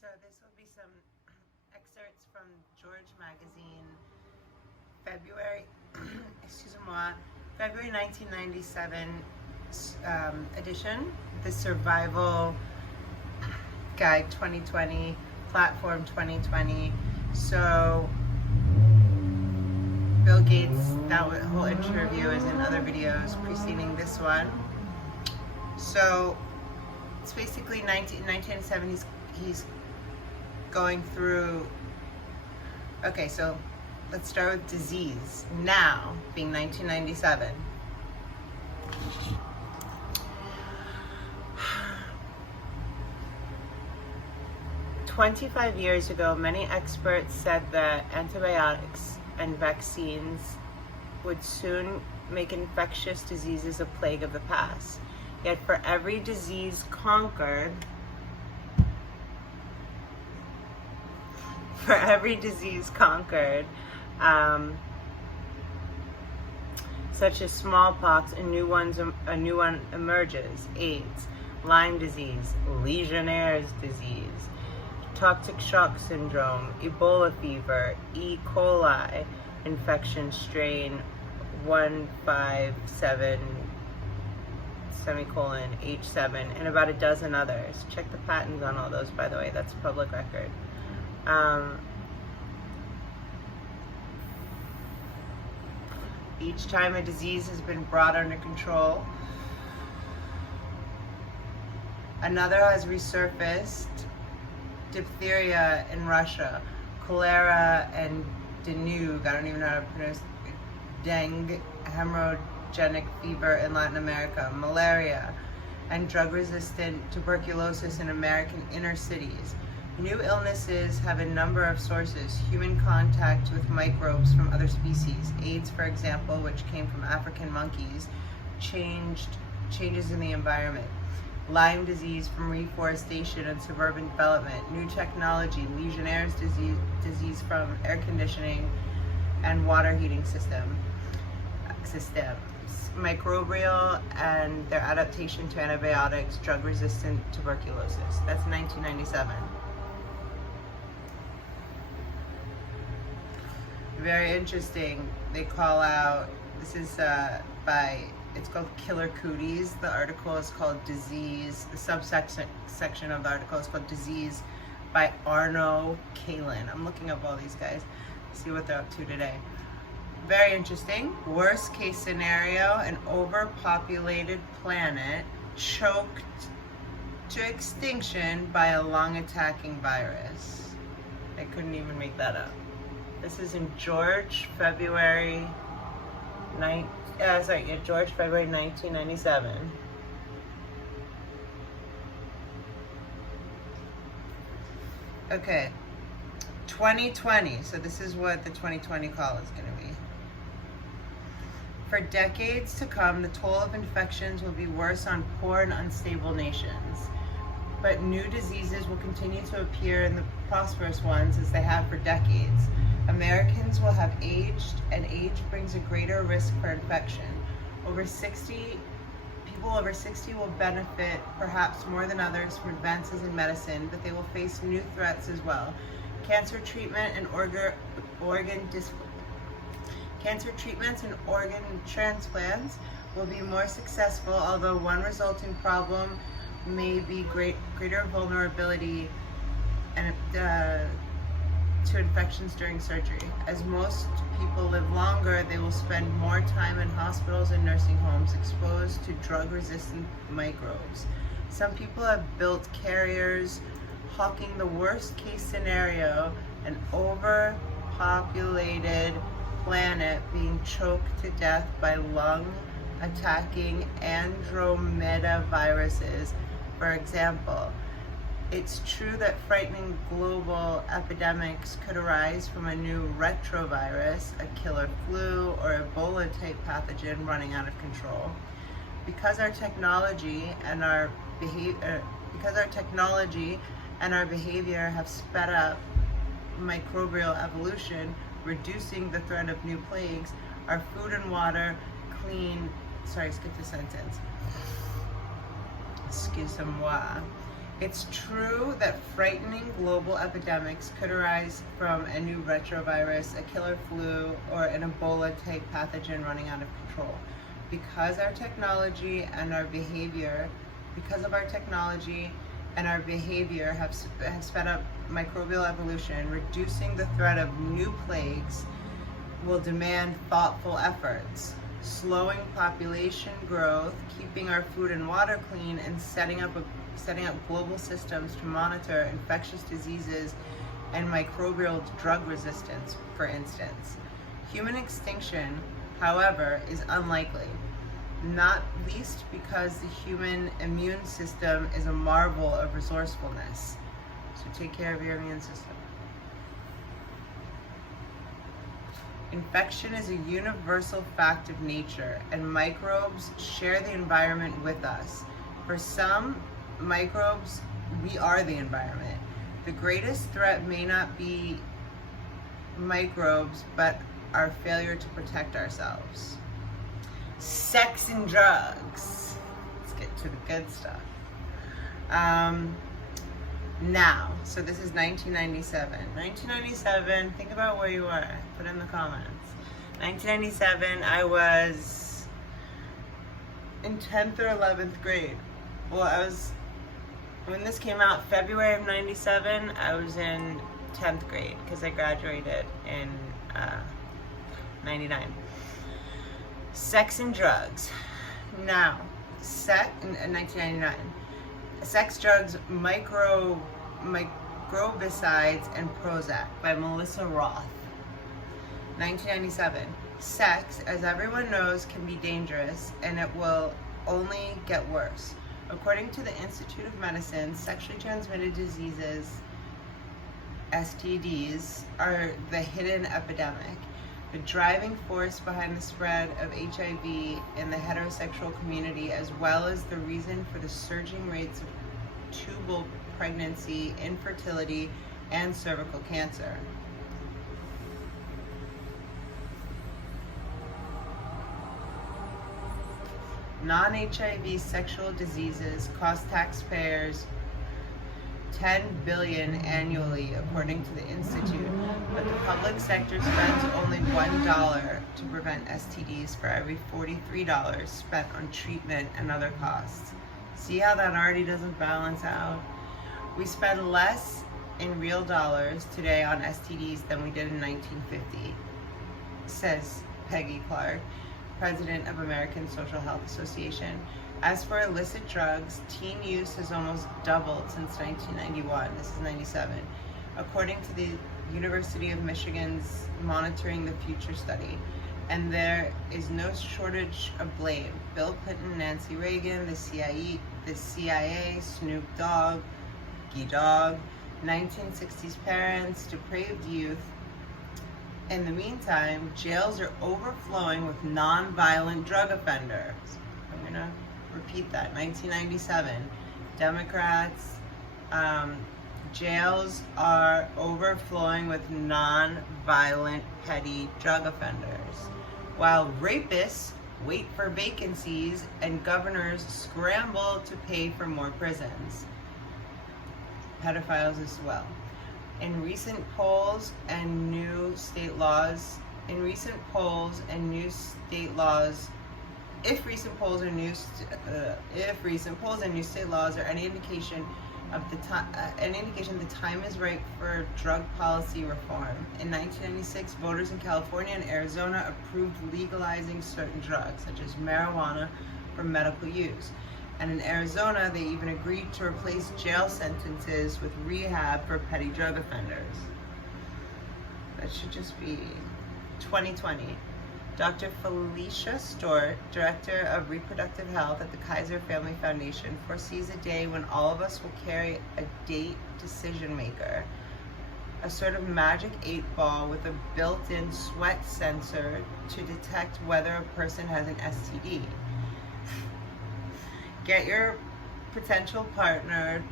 So this will be some excerpts from George magazine, February, February 1997 edition, the Survival Guide 2020, Platform 2020. So Bill Gates, that whole interview is in other videos preceding this one. So it's basically 1997, he's going through, okay, so let's start with disease, now being 1997. "25 years ago, many experts said that antibiotics and vaccines would soon make infectious diseases a plague of the past. Yet for every disease conquered, such as smallpox, a new one emerges: AIDS, Lyme disease, Legionnaire's disease, toxic shock syndrome, Ebola fever, E. coli infection strain 157 H7, and about a dozen others. Check the patents on all those, by the way. That's public record. Each time a disease has been brought under control, another has resurfaced: diphtheria in Russia, cholera and dengue, I don't even know how to pronounce, dengue, hemorrhagic fever in Latin America, malaria, and drug-resistant tuberculosis in American inner cities. New illnesses have a number of sources: human contact with microbes from other species, AIDS, for example, which came from African monkeys, changes in the environment, Lyme disease from reforestation and suburban development, new technology, Legionnaire's disease from air conditioning and water heating systems, microbial and their adaptation to antibiotics, drug-resistant tuberculosis." That's 1997. Very interesting. They call out, this is it's called Killer Cooties. The article is called Disease. The subsection of the article is called Disease by Arno Karlen. I'm looking up all these guys, see what they're up to today. Very interesting. Worst case scenario: an overpopulated planet choked to extinction by a lung-attacking virus. I couldn't even make that up. This is in George, February 1997. Okay, 2020. So this is what the 2020 call is going to be. "For decades to come, the toll of infections will be worse on poor and unstable nations. But new diseases will continue to appear in the prosperous ones as they have for decades. Americans will have aged, and age brings a greater risk for infection. People over 60 will benefit perhaps more than others from advances in medicine, but they will face new threats as well. Cancer treatments and organ transplants will be more successful, although one resulting problem may be greater vulnerability and to infections during surgery. As most people live longer, they will spend more time in hospitals and nursing homes exposed to drug-resistant microbes. Some people have built carriers, hawking the worst-case scenario: an overpopulated planet being choked to death by lung-attacking Andromeda viruses, for example. It's true that frightening global epidemics could arise from a new retrovirus, a killer flu, or Ebola-type pathogen running out of control. Because our technology and our behavior have sped up microbial evolution, reducing the threat of new plagues, our food and water clean. Sorry, skip the sentence. Excusez-moi. It's true that frightening global epidemics could arise from a new retrovirus, a killer flu, or an Ebola-type pathogen running out of control. Because of our technology and our behavior have sped up microbial evolution, reducing the threat of new plagues will demand thoughtful efforts. Slowing population growth, keeping our food and water clean, and setting up global systems to monitor infectious diseases and microbial drug resistance, for instance. Human extinction, however, is unlikely, not least because the human immune system is a marvel of resourcefulness. So take care of your immune system. Infection is a universal fact of nature, and microbes share the environment with us. For some microbes, we are the environment. The greatest threat may not be microbes, but our failure to protect ourselves. Sex and drugs. Let's get to the good stuff. Now, so this is 1997. 1997, think about where you were. Put in the comments. 1997, I was in 10th or 11th grade. Well, when this came out, February of 97, I was in 10th grade because I graduated in 99. Sex and drugs. Now, in 1999. Sex, Drugs, Microbicides, and Prozac by Melissa Roth. 1997. Sex, as everyone knows, can be dangerous, and it will only get worse. According to the Institute of Medicine, sexually transmitted diseases, STDs, are the hidden epidemic, the driving force behind the spread of HIV in the heterosexual community, as well as the reason for the surging rates of tubal pregnancy, infertility, and cervical cancer. Non-HIV sexual diseases cost taxpayers $10 billion annually, according to the Institute, but the public sector spends only $1 to prevent STDs for every $43 spent on treatment and other costs. See how that already doesn't balance out? We spend less in real dollars today on STDs than we did in 1950, says Peggy Clark, president of American Social Health Association. As for illicit drugs, teen use has almost doubled since 1991. This is 97. According to the University of Michigan's Monitoring the Future study. And there is no shortage of blame. Bill Clinton, Nancy Reagan, the CIA, Snoop Dogg, Dogg, 1960s parents, depraved youth. In the meantime, jails are overflowing with non-violent drug offenders. I'm gonna repeat that. 1997, Democrats, jails are overflowing with non-violent petty drug offenders, while rapists wait for vacancies and governors scramble to pay for more prisons. Pedophiles as well. If recent polls and new state laws are any indication the time is right for drug policy reform. In 1996, voters in California and Arizona approved legalizing certain drugs, such as marijuana, for medical use. And in Arizona, they even agreed to replace jail sentences with rehab for petty drug offenders. That should just be 2020. Dr. Felicia Stort, Director of Reproductive Health at the Kaiser Family Foundation, foresees a day when all of us will carry a date decision maker, a sort of magic 8-ball with a built-in sweat sensor to detect whether a person has an STD. Get your potential partner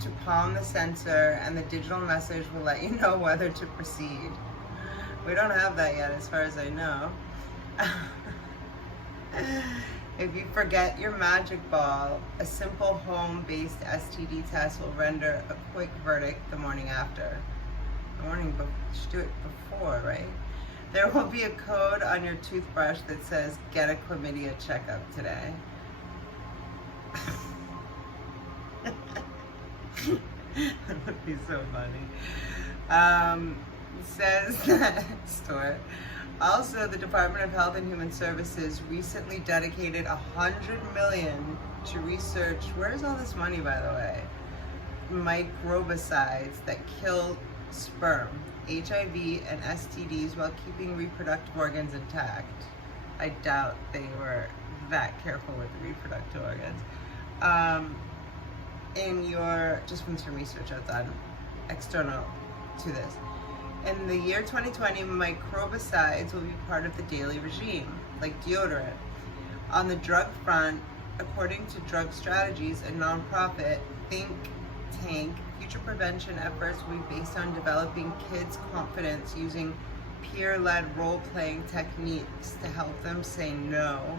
to palm the sensor, and the digital message will let you know whether to proceed. We don't have that yet, as far as I know. If you forget your magic ball, a simple home-based STD test will render a quick verdict the morning after. You should do it before, right? There will be a code on your toothbrush that says, get a chlamydia checkup today. That would be so funny. Says that store. Also, the Department of Health and Human Services recently dedicated $100 million to research, where's all this money, by the way? Microbicides that kill sperm, HIV, and STDs while keeping reproductive organs intact. I doubt they were that careful with the reproductive organs. Just from some research I've done external to this. In the year 2020, microbicides will be part of the daily regime, like deodorant. On the drug front, according to Drug Strategies, a nonprofit think tank, future prevention efforts will be based on developing kids' confidence using peer-led role-playing techniques to help them say no